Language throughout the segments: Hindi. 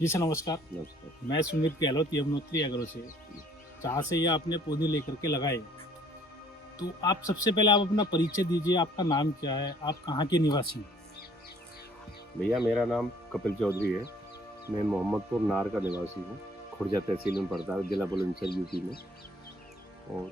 जी सर नमस्कार। नमस्कार। मैं सुमित गहलोत यमुनोत्री एग्रो से, जहाँ से ये आपने पौधे लेकर के लगाए। तो आप सबसे पहले आप अपना परिचय दीजिए, आपका नाम क्या है, आप कहाँ के निवासी हैं? भैया मेरा नाम कपिल चौधरी है। मैं मोहम्मदपुर नार का निवासी हूँ। खुर्जा तहसील में पड़ता है, जिला बुलंदशहर यूपी में। और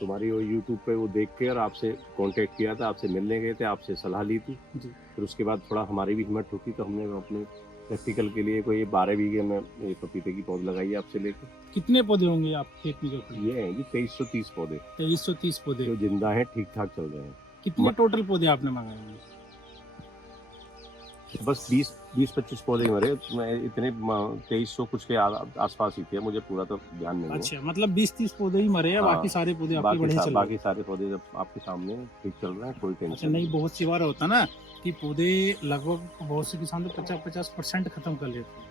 तुम्हारी वो यूट्यूब पे वो देख के और आपसे कांटेक्ट किया था, आपसे मिलने गए थे, आपसे सलाह ली थी। जी। फिर उसके बाद थोड़ा हमारी भी हिम्मत ठुकी तो हमने अपने प्रैक्टिकल के लिए कोई 12 बीघे में ये पपीते की पौध लगाई है आपसे लेके। कितने पौधे होंगे आप खेत में जो खड़े? ये हैं जी 2330 पौधे 2330 पौधे। जो जिंदा हैं, ठीक ठाक चल रहे हैं। कितने टोटल पौधे आपने मंगाए हैं? बस 20-25 पौधे ही मरे। मैं इतने 2300 कुछ के आसपास ही थे, मुझे पूरा तो ध्यान नहीं है। अच्छा, मतलब 20-30 पौधे ही मरे हैं, हाँ, बाकी सारे पौधे आपके बढ़िया चल रहे हैं। बाकी सारे पौधे जब आपके सामने ठीक चल रहे हैं, कोई अच्छा, टेंशन नहीं नहीं। बहुत सी बार होता ना कि पौधे लगभग बहुत से किसान तो 50-50% खत्म कर लेते हैं।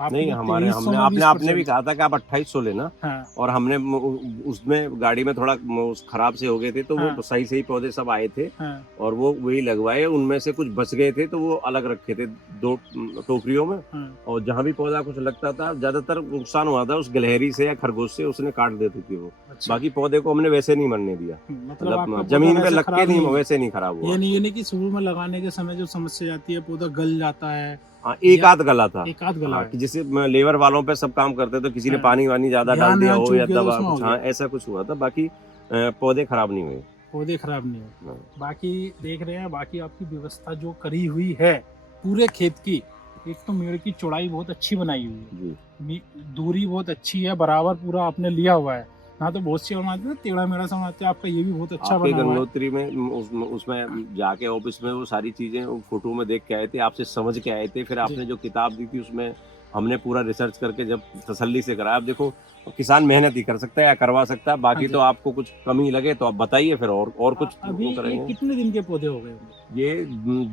आपके नहीं, तो हमारे 2300 हमने में आपने भी 20%। कहा था कि आप 2800 लेना। हाँ और हमने उसमें गाड़ी में थोड़ा खराब से हो गए थे, तो हाँ वो सही पौधे सब आए थे। हाँ और वो वही लगवाए, उनमें से कुछ बच गए थे तो वो अलग रखे थे 2 टोकरियों में। हाँ। और जहाँ भी पौधा कुछ लगता था, ज्यादातर नुकसान हुआ था उस गिलहरी से या खरगोश से, उसने काट देती थी वो। अच्छा। बाकी पौधे को हमने वैसे नहीं मरने दिया, मतलब आपका मतलब पौधा जमीन पे वैसे लग के खराब नहीं, नहीं है। वैसे नहीं खराब हुआ। ये नहीं कि शुरू में लगाने के समय जो समस्या जाती है, पौधा गल जाता है हाँ, एक या आध गला था। एक आध गला हाँ, है। कि जैसे लेबर वालों पे सब काम करते तो किसी ने हाँ, पानी वानी ज्यादा डाल ध्यान दिया ध्यान हो चूक या गया तो दवा उसमें हो कुछ, हाँ गया। ऐसा कुछ हुआ था। बाकी पौधे खराब नहीं हुए। पौधे खराब नहीं हो। हाँ, बाकी देख रहे हैं, बाकी आपकी व्यवस्था जो करी हुई है पूरे खेत की, एक तो मेड़ की चौड़ाई बहुत अच्छी बनाई हुई है, जी। दूरी बहुत अच्छी है, बराबर पूरा आपने लिया हुआ है ना। तो बहुत सी बनाते हैं टेढ़ा मेढ़ा सा बनाते हैं, आपका ये भी बहुत अच्छा आपके बना हुआ है। गंगोत्री में उसमें जाके ऑफिस में वो सारी चीजें वो फोटो में देख के आए थे, आपसे समझ के आए थे। फिर जी आपने जो किताब दी थी उसमें हमने पूरा रिसर्च करके जब तसल्ली से कराया। अब देखो, किसान मेहनत ही कर सकता है या करवा सकता है, हाँ बाकी जी। तो आपको कुछ कमी लगे तो आप बताइए, फिर और कुछ अभी वो ये करेंगे। कितने दिन के पौधे हो गए होंगे? ये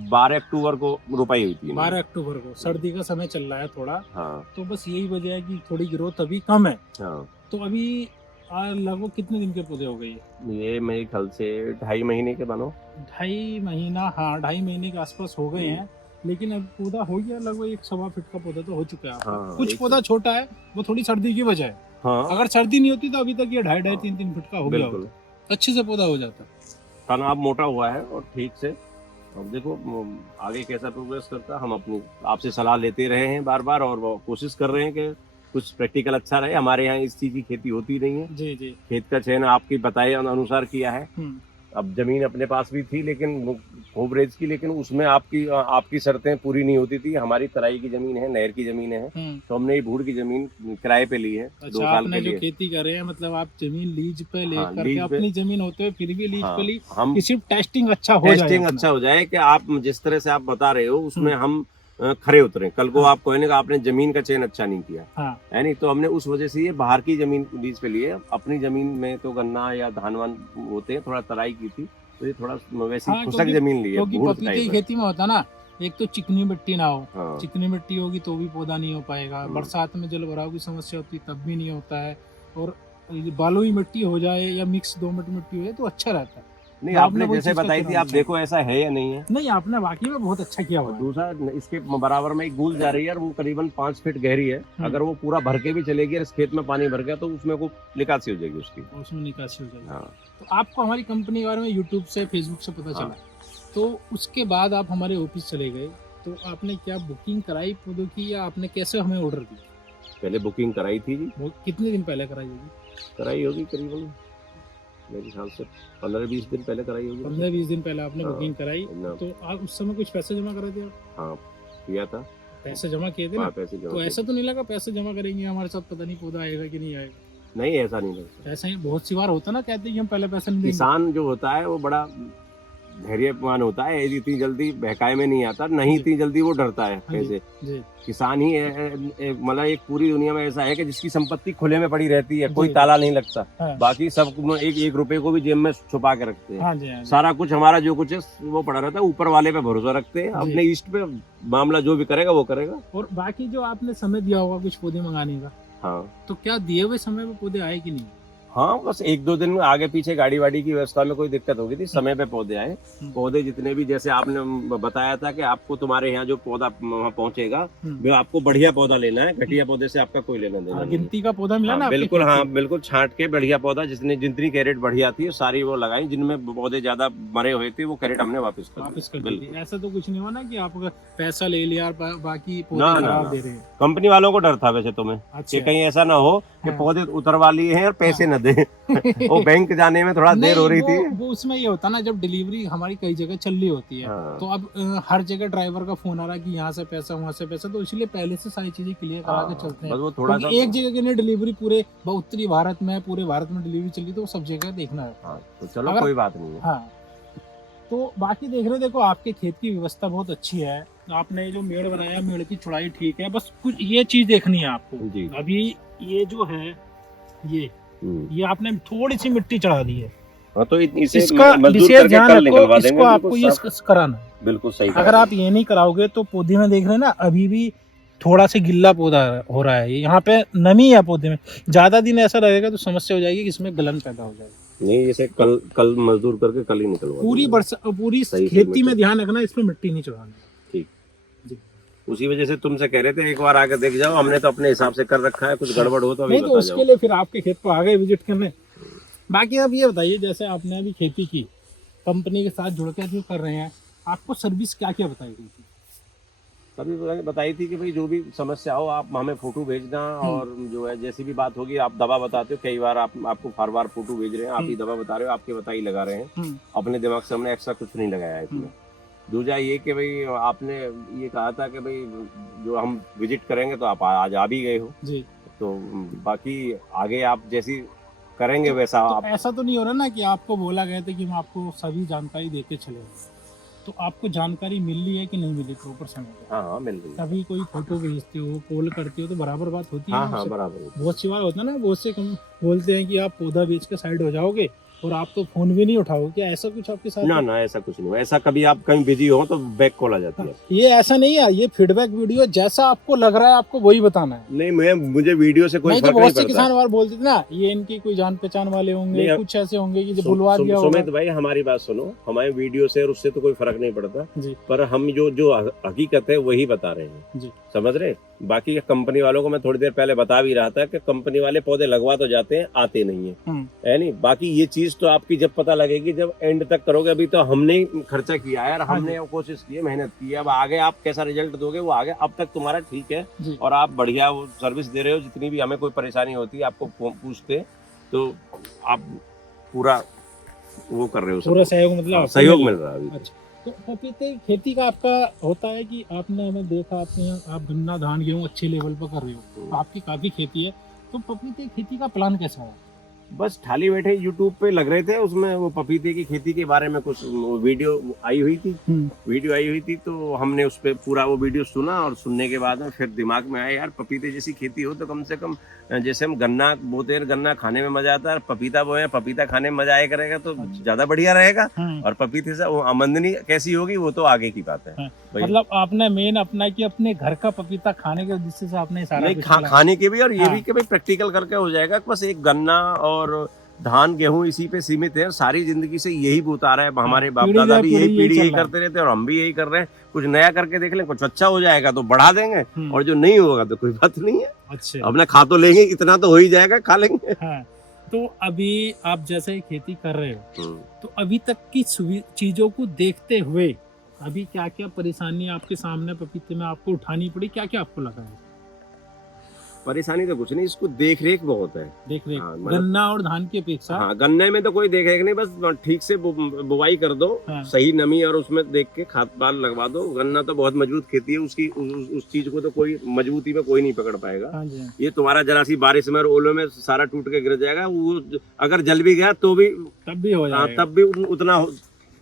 12 अक्टूबर को रोपाई हुई थी इन्होंने। 12 अक्टूबर को, सर्दी का समय चल रहा है थोड़ा, हाँ तो बस यही वजह है कि थोड़ी ग्रोथ अभी कम है। हाँ। तो अभी लगभग कितने दिन के पौधे हो गए ये? ये मेरे ख्याल से 2.5 महीने के बनो। 2.5 महीना, हाँ 2.5 महीने के आसपास हो गए हम्म, हैं। लेकिन अब पौधा हो गया लगभग 1 सवा फीट का पौधा तो हो चुका है आपका। हाँ कुछ एक पौधा छोटा है, वो थोड़ी सर्दी की वजह है। हाँ अगर सर्दी नहीं होती तो अभी तक ये 2.5 2.5 हाँ 3 3 फीट का हो गया बिल्कुल। होता, अच्छे से पौधा हो जाता। तनाव मोटा हुआ है और ठीक से। अब देखो आगे कैसा प्रोग्रेस करता है। हम अपनी आपसे सलाह लेते रहे हैं बार बार, और वो कोशिश कर रहे हैं कि कुछ प्रैक्टिकल अच्छा रहे। हमारे यहाँ इस चीज़ की खेती होती नहीं है। जी जी। खेत का चयन आपकी बताए अनुसार किया है। हम्म। अब जमीन अपने पास भी थी, लेकिन ओवरेज की, लेकिन उसमें आपकी शर्तें पूरी नहीं होती थी। हमारी तराई की जमीन है, नहर की जमीन है, हम्म। तो हमने ये भूड़ की जमीन किराए पे ली है अच्छा, 2 साल आपने के जो लिए। खेती कर रहे हैं मतलब आप जमीन लीज पे हाँ, लेकर के, लीज पे। अपनी जमीन होते हुए फिर भी लीज पे हाँ, ली हम कि सिर्फ टेस्टिंग अच्छा हो जाए टेस्टिंग अपना। अच्छा हो जाए कि आप जिस तरह से आप बता रहे हो उसमें हम्म। हम खरे उतरे। कल को हाँ आप कहेंगे कि आपने जमीन का चयन अच्छा नहीं किया हाँ। है, नहीं तो हमने उस वजह से ये बाहर की जमीन लीज पे लिए। अपनी जमीन में तो गन्ना या धान वान होते हैं, थोड़ा तराई की थी, तो ये थोड़ा वैसी हाँ, खुशक जमीन ली है, क्योंकि भूड़ पपीते की टाइप है। खेती में होता ना, एक तो चिकनी मिट्टी ना हो। हाँ। चिकनी मिट्टी होगी तो भी पौधा नहीं हो पाएगा, हम्म। बरसात में जल भराव की समस्या होती तब भी नहीं होता है। और ये बालुई मिट्टी हो जाए या मिक्स दोमट मिट्टी हो जाए तो अच्छा रहता है। नहीं, तो आपने आपने वही जैसे चीज का बताई थी, चुनाव आप लिया। देखो ऐसा है या नहीं है। नहीं, आपने वाकई में बहुत अच्छा किया और हुआ है। दूसरा, इसके बराबर में एक गूल जा रही है और वो करीबन 5 फीट गहरी है। अगर वो पूरा भर के भी चलेगी और इस खेत में पानी भर गया तो उसमें को निकासी हो जाएगी उसकी। और उसमें निकासी हो जाएगी। हाँ तो आपको हमारी कंपनी के बारे में यूट्यूब से, फेसबुक से पता हाँ। चला, तो उसके बाद आप हमारे ऑफिस चले गए। तो आपने क्या बुकिंग कराई पौधों की, या आपने कैसे हमें ऑर्डर दिया? पहले बुकिंग कराई थी जी। वो कितने दिन पहले कराई होगी? कराई होगी करीबन मेरे ख्याल से 15-20 दिन पहले कराई होगी। 15-20 दिन पहले आपने हाँ, बुकिंग कराई। ना। तो आप उस समय कुछ पैसे जमा करे थे आप? हाँ, किया था। पैसे जमा किए थे ना? हाँ, पैसे जमा तो किए ऐसा थे। तो नहीं लगा पैसे जमा करेंगे हमारे साथ पता नहीं पौधा आएगा कि नहीं आएगा? नहीं, ऐसा नहीं लगता। ऐसा ही बहुत सी बार होता ना, कहते हैं कि हम पहले पैसे नहीं देंगे। किसान जो होता है वो बड़ा धैर्यवान होता है, इतनी जल्दी बहकाए में नहीं आता, नहीं जी इतनी जल्दी वो डरता है हाँ जी पैसे। जी किसान ही मतलब एक पूरी दुनिया में ऐसा है कि जिसकी संपत्ति खुले में पड़ी रहती है, कोई जी। ताला नहीं लगता। हाँ बाकी सब एक एक रुपए को भी जेब में छुपा के रखते हैं। हाँ जी हाँ जी सारा कुछ हमारा जो कुछ है वो पड़ा रहता है, ऊपर वाले पे भरोसा रखते हैं, जी। अपने इष्ट पे। मामला जो भी करेगा वो करेगा। और बाकी जो आपने समय दिया होगा कुछ पौधे मंगाने का, हाँ, तो क्या दिए हुए समय में पौधे आए कि नहीं? हाँ बस एक दो दिन में आगे पीछे गाड़ी वाड़ी की व्यवस्था में कोई दिक्कत होगी थी, समय पे पौधे आए। पौधे जितने भी जैसे आपने बताया था कि आपको तुम्हारे यहाँ जो पौधा वहाँ पहुँचेगा वो आपको बढ़िया पौधा लेना है, घटिया पौधे से आपका कोई लेना देना नहीं है। गिनती का पौधा मिला ना हाँ, आपके बिल्कुल खेत हाँ में? बिल्कुल छांट के बढ़िया पौधा जितनी कैरेट बढ़िया थी सारी वो लगाई, जिनमें पौधे ज्यादा मरे हुए थे वो कैरेट हमने वापस कर दी थी। ऐसा तो कुछ नहीं हुआ ना कि आपका पैसा ले लिया और बाकी पौधे ना खराब दे रहे हैं? कंपनी वालों को डर था वैसे तुम्हें अच्छा। कि कहीं ऐसा ना हो कि हाँ। पौधे उतरवा लिए हैं और पैसे न दे। वो बैंक जाने में थोड़ा देर हो रही थी। वो उसमें ये होता ना, जब डिलीवरी हमारी कई जगह चल रही होती है हाँ। तो अब हर जगह ड्राइवर का फोन आ रहा है कि यहाँ से पैसा वहाँ से पैसा, तो इसलिए पहले से सारी चीजें क्लियर करा के चलते हैं। बस वो थोड़ा सा एक जगह की नहीं डिलीवरी उत्तरी भारत में पूरे भारत में डिलीवरी चल रही तो वो सब जगह देखना है। हाँ, तो चलो कोई बात नहीं है। हाँ, तो बाकी देख रहे देखो आपके खेत की व्यवस्था बहुत अच्छी है। आपने जो मेड़ बनाया, मेड़ की चौड़ाई ठीक है, बस कुछ ये चीज देखनी है आपको जी। अभी ये जो है ये आपने थोड़ी सी मिट्टी चढ़ा दी है। हाँ, तो इसे इसका विशेष ध्यान रखो, इसको आपको ये कराना है। बिल्कुल सही। अगर आप ये नहीं कराओगे तो पौधे में देख रहे हैं ना अभी भी थोड़ा सा गिल्ला पौधा हो रहा है, यहाँ पे नमी है पौधे में, ज्यादा दिन ऐसा रहेगा तो समस्या हो जाएगी कि इसमें गलन पैदा हो जाएगी। नहीं, जैसे कल मजदूर करके कल ही निकलवा पूरी खेती में ध्यान रखना, इसमें मिट्टी नहीं चढ़ानी। ठीक जी। उसी वजह से तुमसे कह रहे थे एक बार आके देख जाओ, हमने तो अपने हिसाब से कर रखा है, कुछ गड़बड़ हो तो अभी नहीं, तो उसके लिए फिर आपके खेत पर आ गए विजिट करने। बाकी अब ये बताइए, जैसे आपने अभी खेती की, कंपनी के साथ जुड़ के जो कर रहे हैं, आपको सर्विस क्या क्या बताई गई थी? तभी बताई थी कि भाई जो भी समस्या हो आप हमें फोटो भेजना, और जो है जैसी भी बात होगी आप दवा बताते हो, कई बार आपको बार बार फोटो भेज रहे हैं, आप ही दवा बता रहे हो, आपके बताई लगा रहे हैं, अपने दिमाग से हमने एक्स्ट्रा कुछ नहीं लगाया है इसमें। दूसरा ये कि भाई आपने ये कहा था कि भाई जो हम विजिट करेंगे तो आप आज आ भी गए हो जी, तो बाकी आगे आप जैसी करेंगे वैसा तो आप। ऐसा तो नहीं हो रहा ना कि आपको बोला गया था कि हम आपको सभी जानकारी देते चले, तो आपको जानकारी मिल रही है कि नहीं मिली प्रॉपर समय पे? हाँ मिल रही है। कभी कोई फोटो भेजते हो, कॉल करते हो तो बराबर बात होती है? हाँ बराबर। बहुत सी बार होता है ना, बहुत से बोलते हैं कि आप पौधा बेच के साइड हो जाओगे और आप तो फोन भी नहीं उठाओगे, क्या ऐसा कुछ आपके साथ? ना ऐसा कुछ नहीं, ऐसा कभी आप कहीं बिजी हो तो बैक कॉल आ जाती है। ये ऐसा नहीं है, ये फीडबैक वीडियो जैसा आपको लग रहा है आपको वही बताना है। नहीं, मुझे वीडियो से कोई फर्क नहीं पड़ता। बहुत से किसान बार बोलते थे ना, ये इनकी कोई जान पहचान वाले होंगे, कुछ ऐसे होंगे कि जो बुलवा दिया होगा। सुमित भाई हमारी बात सुनो, हमारे वीडियो से और उससे तो कोई फर्क नहीं पड़ता जी, पर हम जो हकीकत है वही बता रहे हैं जी, समझ रहे। बाकी कंपनी वालों को मैं थोड़ी देर पहले बता भी रहा था कि कंपनी वाले पौधे लगवा तो जाते हैं, आते नहीं है नहीं। बाकी ये चीज तो आपकी जब पता लगेगी जब एंड तक करोगे। अभी तो हमने खर्चा किया है और हमने कोशिश की है, मेहनत की है, अब आगे आप कैसा रिजल्ट दोगे वो आगे। अब तक तुम्हारा ठीक है और आप बढ़िया सर्विस दे रहे हो, जितनी भी हमें कोई परेशानी होती है आपको पूछते तो आप पूरा वो कर रहे हो, पूरा सहयोग मतलब सहयोग मिल रहा है। अच्छा, तो पपीते की खेती का आपका होता है कि आपने हमें देखा आपने आप गन्ना धान गेहूँ अच्छे लेवल पर कर रहे हो, आपकी काफी खेती है, तो पपीते की खेती का प्लान कैसा है? बस खाली बैठे यूट्यूब पे लग रहे थे, उसमें वो पपीते की खेती के बारे में कुछ वीडियो आई हुई थी, तो हमने उस पर पूरा वो वीडियो सुना और सुनने के बाद में फिर दिमाग में आया यार पपीते जैसी खेती हो तो कम से कम जैसे हम गन्ना बोते हैं, गन्ना खाने में मजा आता है, पपीता बोए पपीता खाने में मजा आया करेगा तो ज्यादा बढ़िया रहेगा। और पपीते से आमदनी कैसी होगी वो तो आगे की बात है। मतलब आपने मेन अपना कि अपने घर का पपीता खाने के उद्देश्य से आपने सारा खाने के भी और ये भी कि भाई प्रैक्टिकल करके हो जाएगा। बस एक गन्ना और धान गेहूं इसी पे सीमित है, सारी जिंदगी से यही बोता रहा है, हमारे बाप दादा भी यही पीढ़ी यही करते रहते हैं और हम भी यही कर रहे हैं। कुछ नया करके देख लें, कुछ अच्छा हो जाएगा तो बढ़ा देंगे और जो नहीं होगा तो कोई बात नहीं है। अच्छा, अपने खा तो लेंगे, इतना तो हो ही जाएगा, खा लेंगे। हाँ। तो अभी आप जैसे खेती कर रहे हो तो अभी तक की चीजों को देखते हुए अभी क्या क्या परेशानी आपके सामने पपीते में आपको उठानी पड़ी, क्या क्या आपको लगा है? परेशानी तो कुछ नहीं, इसको देख रेख बहुत है। देख रेख गन्ना और धान की अपेक्षा? हाँ, गन्ने में तो कोई देख रेख नहीं, बस ठीक से बुवाई कर दो, सही नमी और उसमें देख के खाद पान लगवा दो। गन्ना तो बहुत मजबूत खेती है, उसकी उस चीज को तो कोई मजबूती में कोई नहीं पकड़ पाएगा। ये तुम्हारा जरा सी बारिश में और ओले में सारा टूट के गिर जाएगा, वो अगर जल भी गया तो भी तब भी हो जाएगा, तब भी उतना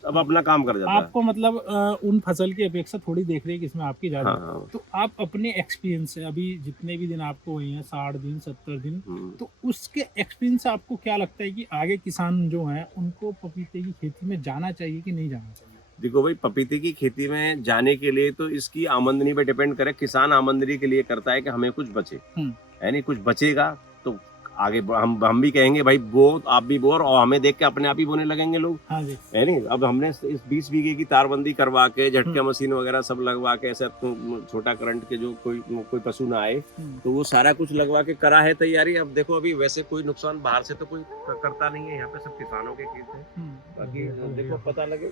अब अपना काम कर जाता है। आपको मतलब उन फसल की अपेक्षा थोड़ी देख रेख इसमें आपकी ज्यादा। हाँ। तो आप अपने एक्सपीरियंस से अभी जितने भी दिन आपको हुए हैं 60 दिन 70 दिन, तो उसके एक्सपीरियंस से आपको क्या लगता है कि आगे किसान जो हैं उनको पपीते की खेती में जाना चाहिए कि नहीं जाना चाहिए? देखो भाई, पपीते की खेती में जाने के लिए तो इसकी आमदनी पे डिपेंड करे। किसान आमदनी के लिए करता है कि हमें कुछ बचे, यानी कुछ बचेगा तो आगे हम भी कहेंगे भाई बो, आप भी बो, और हमें देख के अपने आप ही बोने लगेंगे लोग, हाँ जी। है नहीं। अब हमने इस 20 बीघे की तारबंदी करवा के, झटका मशीन वगैरह सब लगवा के, ऐसा छोटा करंट के जो कोई पशु ना आए, तो वो सारा कुछ लगवा के करा है तैयारी। अब देखो अभी वैसे कोई नुकसान बाहर से तो कोई करता नहीं है, यहाँ पे सब किसानों के खेत है। बाकी देखो पता लगे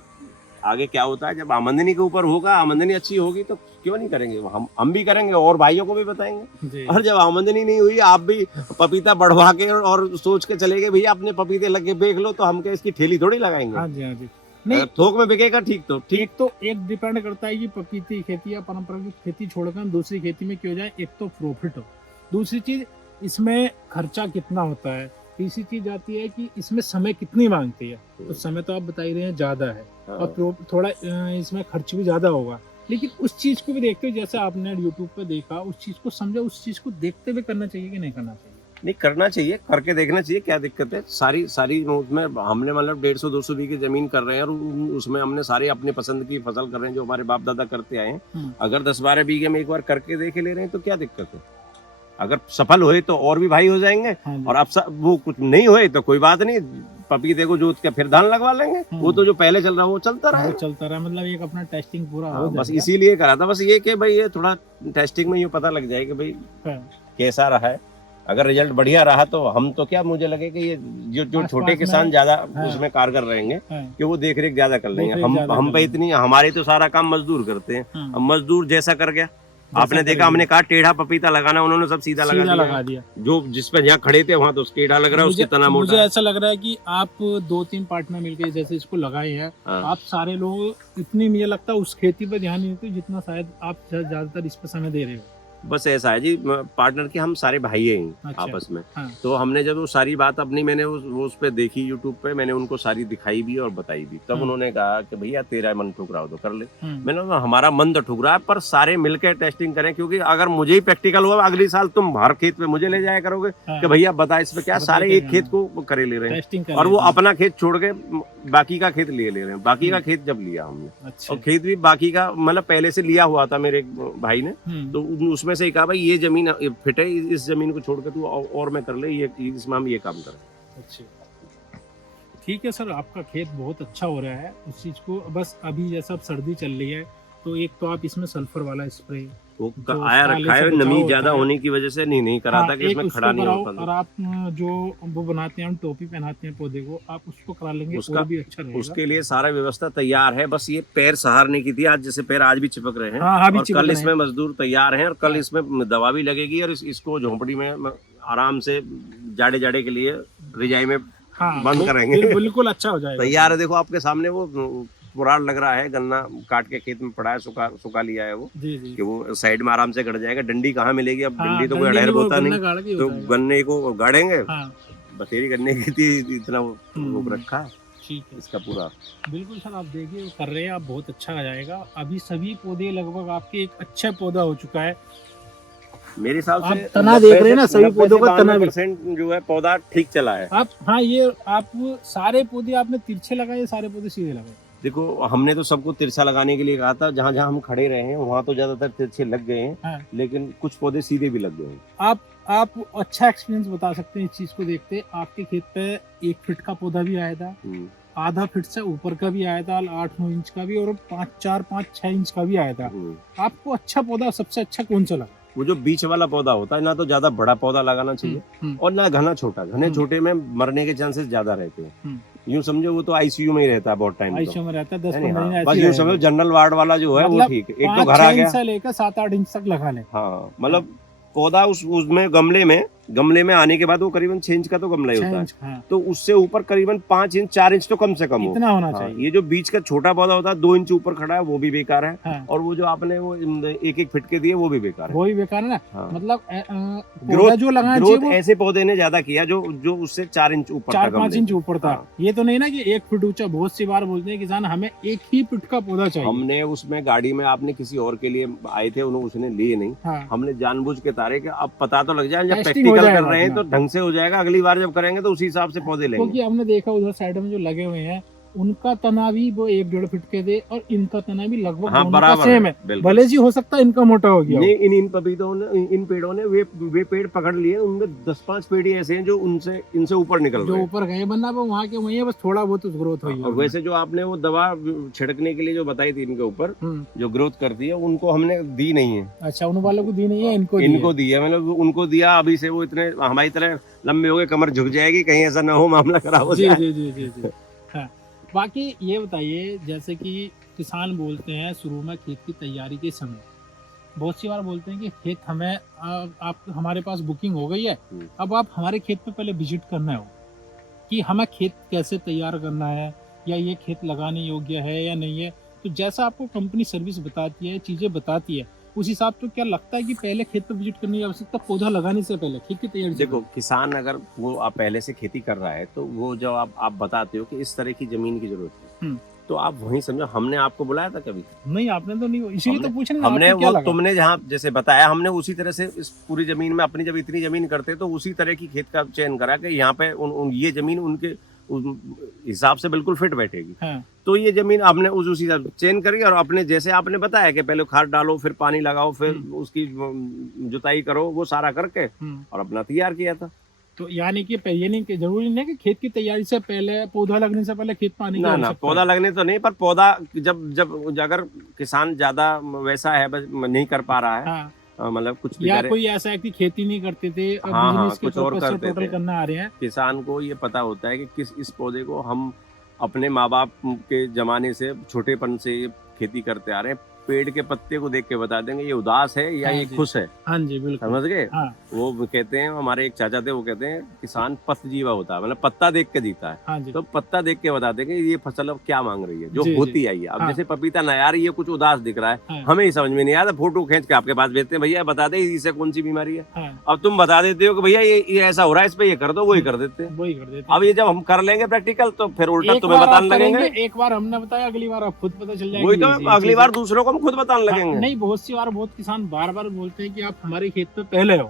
आगे क्या होता है। जब आमदनी के ऊपर होगा, आमदनी अच्छी होगी तो क्यों नहीं करेंगे, हम भी करेंगे और भाइयों को भी बताएंगे। और जब आमदनी नहीं हुई, आप भी पपीता बढ़वा के और सोच के चले गए भैया अपने पपीते लगे बेच लो, तो हम क्या इसकी ठेली थोड़ी लगाएंगे। हाँ जी, हाँ जी। नहीं, थोक में बिकेगा ठीक, तो ठीक। एक तो एक डिपेंड करता है कि पपीते की खेती या परंपरागत खेती छोड़कर दूसरी खेती में क्यों जाए। एक तो प्रॉफिट हो, दूसरी चीज इसमें खर्चा कितना होता है, तीसरी चीज आती है कि इसमें समय कितनी मांगती है। तो समय तो आप बता ही रहे हैं ज्यादा है, और थोड़ा इसमें खर्च भी ज्यादा होगा, लेकिन उस चीज को भी देखते हुए, जैसे आपने यूट्यूब पे देखा, उस चीज को समझा, उस चीज को देखते हुए करना चाहिए कि नहीं करना चाहिए? नहीं, करना चाहिए, करके देखना चाहिए, क्या दिक्कत है। सारी उसमें हमने मतलब 150-200 बीघे जमीन कर रहे हैं, और उसमें हमने सारी अपनी पसंद की फसल कर रहे हैं जो हमारे बाप दादा करते आए हैं। अगर 10-12 बीघे में एक बार करके देखे ले रहे हैं तो क्या दिक्कत है। अगर सफल हुए तो और भी भाई हो जाएंगे, और अब वो कुछ नहीं हुए तो कोई बात नहीं, पपीते को जोत के फिर धान लगवा लेंगे। वो तो जो पहले चल रहा है वो चलता रहा, मतलब एक अपना टेस्टिंग पूरा हो बस इसीलिए करा था। बस ये कि भाई ये थोड़ा टेस्टिंग में ये पता लग जाए कि भाई कैसा रहा है। अगर रिजल्ट बढ़िया रहा तो हम तो क्या, मुझे लगे कि ये जो छोटे किसान ज्यादा उसमें कारगर रहेंगे कि वो देख रेख ज्यादा कर लेंगे। हम पे इतनी, हमारे तो सारा काम मजदूर करते हैं। अब मजदूर जैसा कर गया, आपने देखा, हमने कहा टेढ़ा पपीता लगाना, उन्होंने सब सीधा लगा दिया। जो जिस पे जहाँ खड़े थे वहाँ तो टेढ़ा लग रहा है, उसकी तना मोटा। मुझे ऐसा लग रहा है कि आप 2-3 पार्टनर मिलकर जैसे इसको लगाए हैं, आप सारे लोग इतनी, मुझे लगता है उस खेती पर ध्यान नहीं देते जितना शायद आप ज्यादातर इस पर समय दे रहे हो। बस ऐसा है जी, पार्टनर के हम सारे भाई हैं आपस में। तो हमने जब वो सारी बात अपनी मैंने उस पे देखी यूट्यूब पे, मैंने उनको सारी दिखाई भी और बताई भी। तब उन्होंने कहा कि भैया तेरा मन ठुकराओ तो कर ले। मैंने कहा हमारा मन तो ठुकरा है, पर सारे मिलकर टेस्टिंग करें, क्योंकि अगर मुझे ही प्रैक्टिकल हुआ अगले साल तुम हर खेत पे मुझे ले जाया करोगे कि भैया बता इस पे क्या, सारे एक खेत को करे ले रहे हैं, और वो अपना खेत छोड़ के बाकी का खेत ले रहे हैं। बाकी का खेत जब लिया हमने, और खेत भी बाकी का मतलब पहले से लिया हुआ था मेरे भाई ने, तो उसमें से ही कहा भाई ये जमीन फिट है, इस जमीन को छोड़ के तू और में कर ले, ये इसमें हम ये काम करें। अच्छा, ठीक है सर, आपका खेत बहुत अच्छा हो रहा है। उस चीज को बस अभी जैसा सर्दी चल रही है, तो एक तो आप इसमें सल्फर वाला स्प्रे आया रखा है, नमी ज्यादा होने की वजह से नहीं करा था कि इसमें खड़ा नहीं होता। और आप जो वो बनाते हैं, टोपी पहनाते हैं पौधे को, आप उसको करा लेंगे, उसका भी अच्छा रहेगा। उसके लिए सारा व्यवस्था तैयार है, बस ये पैर सहारने की थी। आज जैसे पैर आज भी चिपक रहे हैं, और कल इसमें मजदूर तैयार हैं, और कल इसमें दवा भी लगेगी, और इसको झोंपड़ी में आराम से जाड़े के लिए रिजाई में बंद करेंगे। बिल्कुल अच्छा हो जाएगा, तैयार है। देखो आपके सामने वो पुराण लग रहा है, गन्ना काट के खेत में पड़ा है, सुखा लिया है वो, कि वो साइड में आराम से गड़ जाएगा। डंडी कहाँ मिलेगी अब, डंडी तो कोई अड़ेर होता नहीं, तो गन्ने को गाड़ेंगे। बसेरी गन्ने की थी, इतना वो रखा इसका पूरा। बिल्कुल सर, आप देखिए कर रहे हैं आप, बहुत अच्छा आ जाएगा। अभी सभी पौधे लगभग आपके एक अच्छा पौधा हो चुका है मेरे हिसाब से। तना देख रहे हैं ना, सभी पौधों का तना % जो है पौधा ठीक चला है। आप ये आप सारे पौधे आपने तिरछे लगाए, सारे पौधे सीधे लगाए? देखो हमने तो सबको तिरछा लगाने के लिए कहा था, जहाँ जहाँ हम खड़े रहे हैं वहाँ तो ज्यादातर तिरछे लग गए हैं, लेकिन कुछ पौधे सीधे भी लग गए हैं। आप अच्छा एक्सपीरियंस बता सकते हैं इस चीज को देखते? आपके खेत पे 1 फीट का पौधा भी आया था, आधा फीट से ऊपर का भी आया था, 8-9 इंच का भी, और 5-4-5-6 इंच का भी आया था। आपको अच्छा पौधा सबसे अच्छा कौन सा लगा? वो जो बीच वाला पौधा होता है ना, तो ज्यादा बड़ा पौधा लगाना चाहिए, और ना घना छोटा। घने छोटे में मरने के चांसेस ज्यादा रहते हैं। यूँ समझो वो तो आईसीयू में ही रहता है बहुत टाइम, आईसीयू में रहता है 10-15 दिन। बस यूँ समझो जनरल वार्ड वाला जो है वो ठीक है, एक तो घर आ गया, 5-6 इंच से लेकर 7-8 इंच तक लगा ले। हाँ, मतलब पौधा उसमें गमले में आने के बाद वो करीबन 6 इंच का तो गमला ही होता है, तो उससे ऊपर करीबन 5 इंच 4 इंच तो कम से कम इतना होना चाहिए। ये जो बीच का छोटा पौधा होता है 2 इंच ऊपर खड़ा है, वो भी बेकार है। और वो जो आपने वो 1-1 फीट के दिए वो भी बेकार है, वो भी बेकार है ना। मतलब ग्रोथ जो लगाना चाहिए ऐसे पौधे ने ज्यादा किया जो उससे 4 इंच ऊपर, 4-5 इंच ऊपर था। ये तो नहीं ना कि 1 फीट ऊंचा। बहुत सी बार बोलते हैं किसान हमें 1 ही फीट का पौधा चाहिए। हमने उसमें गाड़ी में, आपने किसी और के लिए आए थे, उसने लिए नहीं, हमने जानबूझ के तारे के। अब पता तो लग जाए, जब प्रैक्टिकल कर रहे हैं तो ढंग से हो जाएगा। अगली बार जब करेंगे तो उसी हिसाब से पौधे लेंगे। क्योंकि हमने देखा उधर साइड में जो लगे हुए हैं, उनका तना भी वो 1-1.5 फीट के थे और इनका तना भी लगभग हाँ दोनों का बराबर सेम है। बिल्कुल। भले जी हो सकता है इनका मोटा हो गया हो। नहीं इन पपीतों ने, इन पेड़ों ने वे पेड़ पकड़ लिए, उनमें 10-5 पेड़ ही ऐसे हैं जो उनसे इनसे ऊपर निकल जो रहे हैं। ऊपर गए बनना वो वहाँ के वही है, बस थोड़ा बहुत ग्रोथ हुई है और वैसे जो आपने वो दवा छिड़कने के लिए जो बताई थी इनके ऊपर, जो ग्रोथ करती है, उनको हमने दी नहीं है। अच्छा, उन वालों को दी नहीं है, इनको दी है। इनको दी है, मतलब उनको दिया अभी से वो इतने हमारी तरह लंबे हो गए, कमर झुक जाएगी, कहीं ऐसा ना हो मामला खराब हो जी जाए। जी जी जी जी। हाँ, बाकी ये बताइए, जैसे कि किसान बोलते हैं शुरू में खेत की तैयारी के समय बहुत सी बार बोलते हैं कि खेत हमें आप हमारे पास बुकिंग हो गई है, अब आप हमारे खेत पे पहले विजिट करना हो कि हमें खेत कैसे तैयार करना है, या ये खेत लगाने योग्य है या नहीं है। तो जैसा आपको कंपनी सर्विस बताती है, चीज़ें बताती है, उस हिसाब से क्या लगता है कि पहले खेत पे विजिट करने की आवश्यकता पौधा लगाने से पहले, खेत की तैयारी से देखो, किसान अगर वो आप पहले से खेती कर रहा है, तो वो जब आप बताते हो कि इस तरह की जमीन की जरूरत है, तो आप वहीं समझो। हमने आपको बुलाया था कभी? नहीं, आपने तो नहीं, इसीलिए तो पूछ रहे हैं हमने आपको क्या वो लगा? तुमने जहाँ जैसे बताया, हमने उसी तरह से इस पूरी जमीन में अपनी जब इतनी जमीन करते तो उसी तरह की खेत का चयन करा कि यहाँ पे ये जमीन उनके हिसाब से बिल्कुल फिट बैठेगी। हाँ। तो ये जमीन हमने उस हिसाब से चयन करी, और अपने जैसे आपने बताया कि पहले खाद डालो, फिर पानी लगाओ, फिर उसकी जुताई करो, वो सारा करके और अपना तैयार किया था। तो यानी कि ये नहीं कि जरूरी नहीं कि खेत की तैयारी से पहले, पौधा लगने से पहले खेत पानी की ना आवश्यकता पौधा है। लगने तो नहीं, पर पौधा जब अगर किसान ज्यादा वैसा है, बस नहीं कर पा रहा है, हाँ। मतलब कुछ या कोई ऐसा है कि खेती नहीं करते थे, अब बिजनेस के कुछ और पर्पस से करते टोटल थे, करना आ रहे हैं। किसान को ये पता होता है कि इस पौधे को हम अपने माँ बाप के जमाने से, छोटेपन से ये खेती करते आ रहे हैं। पेड़ के पत्ते को देख के बता देंगे ये उदास है या ये खुश है। हाँ जी, बिल्कुल। समझ गए? हाँ। वो कहते हैं, हमारे एक चाचा थे, वो कहते हैं किसान पतजीवा होता है, मतलब पत्ता देख के जीता है। हाँ जी। तो पत्ता देख के बता देंगे ये फसल अब क्या मांग रही है, जो जी, होती जी। आई है। अब हाँ। जैसे पपीता नया रही है, कुछ उदास दिख रहा है, हाँ। हमें ही समझ में नहीं आता, फोटो खींच के आपके पास भेजते हैं, भैया बता दे इसे कौन सी बीमारी है। हाँ। अब तुम बता देते हो कि भैया ये ऐसा हो रहा है, इस पे ये कर दो, वही कर देते हैं। वही कर देते अब ये जब हम कर लेंगे प्रैक्टिकल, तो फिर उल्टा एक तुम्हें बार बताने आप करेंगे, लगेंगे। एक बार हमने बताया, अगली बार आप खुद पता चल जाएगी। वही तो, अगली बार दूसरों को हम खुद बताने लगेंगे। नहीं, बहुत सी बार बहुत किसान बार बार बोलते हैं कि आप हमारे खेत पे पहले हो,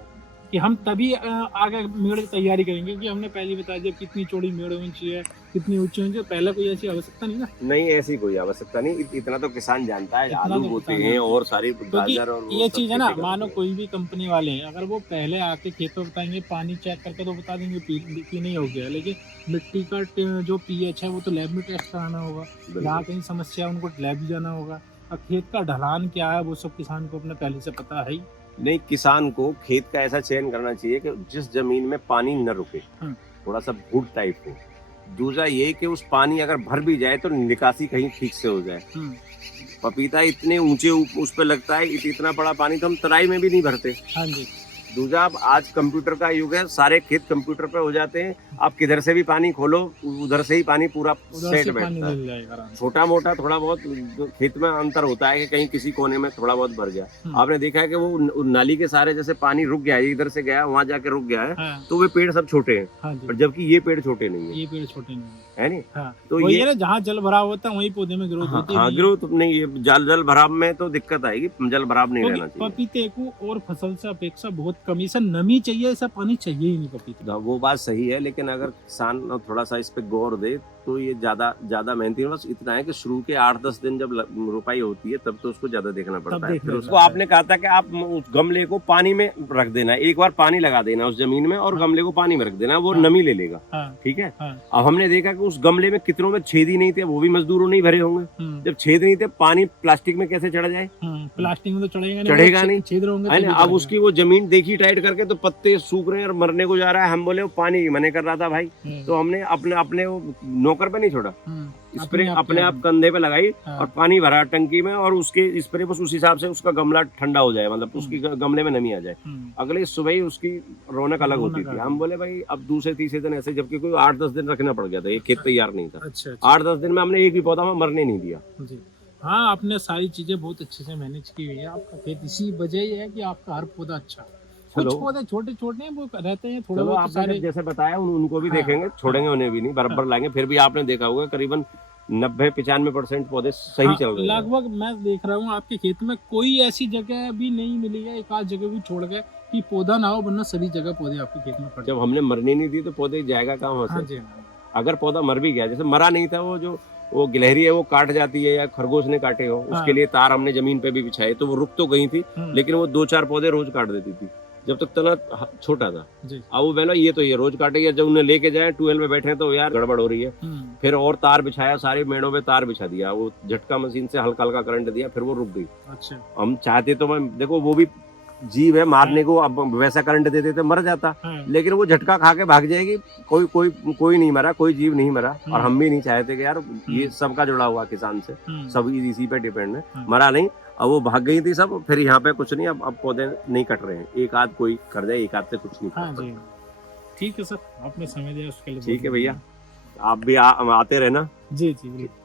कि हम तभी आगे मेड़ की तैयारी करेंगे, क्योंकि हमने पहले बता दिया कितनी चौड़ी मेड़ होनी चाहिए, कितनी ऊंची होनी चाहिए। पहले कोई ऐसी आवश्यकता नहीं ना। नहीं, ऐसी कोई आवश्यकता नहीं, इतना तो किसान जानता है। इतना आलू तो बोते किसान हैं जानता है। और सारी क्योंकि गाजर और ये चीज है ना, मानो कोई भी कंपनी वाले हैं, अगर वो पहले आके खेत में बताएंगे, पानी चेक करके तो बता देंगे कि नहीं हो गया, लेकिन मिट्टी का जो पीएच है वो तो लैब में टेस्ट कराना होगा। जहाँ कहीं समस्या है उनको लैब भी जाना होगा। अब खेत का ढलान क्या है वो सब किसान को अपने पहले से पता है ही। नहीं, किसान को खेत का ऐसा चयन करना चाहिए कि जिस जमीन में पानी न रुके, थोड़ा सा भूट टाइप हो। दूसरा ये कि उस पानी अगर भर भी जाए तो निकासी कहीं ठीक से हो जाए। पपीता इतने ऊंचे उस पे लगता है, इतना बड़ा पानी तो हम तराई में भी नहीं भरते। हाँ जी। दूसरा, आज कंप्यूटर का युग है, सारे खेत कंप्यूटर पे हो जाते हैं। आप किधर से भी पानी खोलो, उधर से ही पानी पूरा सेट बैठता है। छोटा मोटा थोड़ा बहुत खेत में अंतर होता है कि कहीं किसी कोने में थोड़ा बहुत भर गया। आपने देखा है कि वो नाली के सारे जैसे पानी रुक गया है, इधर से गया वहां जाके रुक गया है। हाँ। तो वे पेड़ सब छोटे हैं। हाँ, और जबकि ये पेड़ छोटे नहीं है। ये पेड़ छोटे नहीं है नहीं। हाँ। तो ये जहाँ जल भराव होता है वहीं पौधे में ग्रोथ होती है। हाँ, ग्रोथ नहीं, ये जल भराव में तो दिक्कत आएगी, जल भराव नहीं रहना चाहिए। पपीते को और फसल से अपेक्षा बहुत कमी से नमी चाहिए, ऐसा पानी चाहिए ही नहीं पपीते। वो बात सही है, लेकिन अगर किसान थोड़ा सा इस पे गौर दे तो ये ज्यादा मेहनती है। बस इतना है कि शुरू के 8-10 दिन जब रुपाई होती है तब तो उसको ज्यादा देखना पड़ता है। फिर उसको आपने कहा था कि आप उस गमले को पानी में रख देना, एक बार पानी लगा देना उस जमीन में और गमले को पानी में रख देना, वो नमी ले लेगा। ठीक है। अब हमने देखा कि उस गमले में कितनों में छेद ही नहीं थे, वो भी मजदूरों नहीं भरे होंगे। जब छेद नहीं थे, पानी प्लास्टिक में कैसे चढ़ जाए? प्लास्टिक में तो चढ़ेगा नहीं, छेद होंगे। अब उसकी वो जमीन देखी टाइट करके, तो पत्ते सूख रहे हैं और मरने को जा रहा है। हम बोले वो पानी मने कर रहा था भाई, तो हमने अपने नौकर पे नहीं छोड़ा, स्प्रे अपने आप कंधे पे लगाई और पानी भरा टंकी में, और उसके स्प्रे बस उस हिसाब से उसका गमला ठंडा हो जाए, मतलब उसकी गमले में नमी आ जाए। अगले सुबह ही उसकी रौनक अलग होती थी। हम बोले भाई अब दूसरे तीसरे दिन ऐसे, जबकि कोई 8-10 दिन रखना पड़ गया था, ये खेत तैयार नहीं था। 8-10 दिन में हमने एक भी पौधा में मरने नहीं दिया। हाँ, आपने सारी चीजें बहुत अच्छे से मैनेज की हुई है। आपका खेत इसी वजह ही है कि आपका हर पौधा अच्छा। कुछ पौधे छोटे छोटे हैं वो रहते हैं थोड़ा बहुत, आपने जैसे बताया उनको भी देखेंगे, छोड़ेंगे उन्हें भी नहीं, बराबर लाएंगे। फिर भी आपने देखा होगा करीबन 90-95% पौधे सही चल रहे हैं। लगभग मैं देख रहा हूँ आपके खेत में कोई ऐसी जगह भी नहीं मिली है, एक आध जगह भी छोड़ गए कि पौधा ना हो, वरना सभी जगह पौधे आपके खेत में पड़े। जब हमने मरने नहीं दी तो पौधे जाएगा कहाँ वहाँ से? अगर पौधा मर भी गया, जैसे मरा नहीं था वो जो वो गिलहरी है वो काट जाती है या खरगोश ने काटे हो, हाँ। उसके लिए तार हमने जमीन पे भी बिछाए, तो वो रुक तो गई थी, लेकिन वो 2-4 पौधे रोज काट देती थी जब तक तना छोटा था। जी। अब वो बोला ये तो ये रोज काटेगी, जब उन्हें लेके जाए ट्यूबवेल में बैठे तो यार गड़बड़ हो रही है। फिर और तार बिछाया, सारे मेड़ों पे तार बिछा दिया, वो झटका मशीन से हल्का हल्का करंट दिया, फिर वो रुक गई। अच्छा। हम चाहते तो मैं देखो वो भी जीव है, मारने को अब वैसा करंट दे देते मर जाता, लेकिन वो झटका खा के भाग जाएगी। कोई कोई कोई नहीं मरा, कोई जीव नहीं मरा, और हम भी नहीं चाहते कि यार ये सबका जुड़ा हुआ किसान से, सब इसी पे डिपेंड है। मरा नहीं, अब वो भाग गई थी सब, फिर यहाँ पे कुछ नहीं, अब पौधे नहीं कट रहे हैं, एक आध कोई कर जाए, एक आध से कुछ नहीं। हाँ जी, ठीक है सर, आपने समय दिया उसके लिए ठीक है भैया, आप भी आते रहना। जी जी बिल्कुल।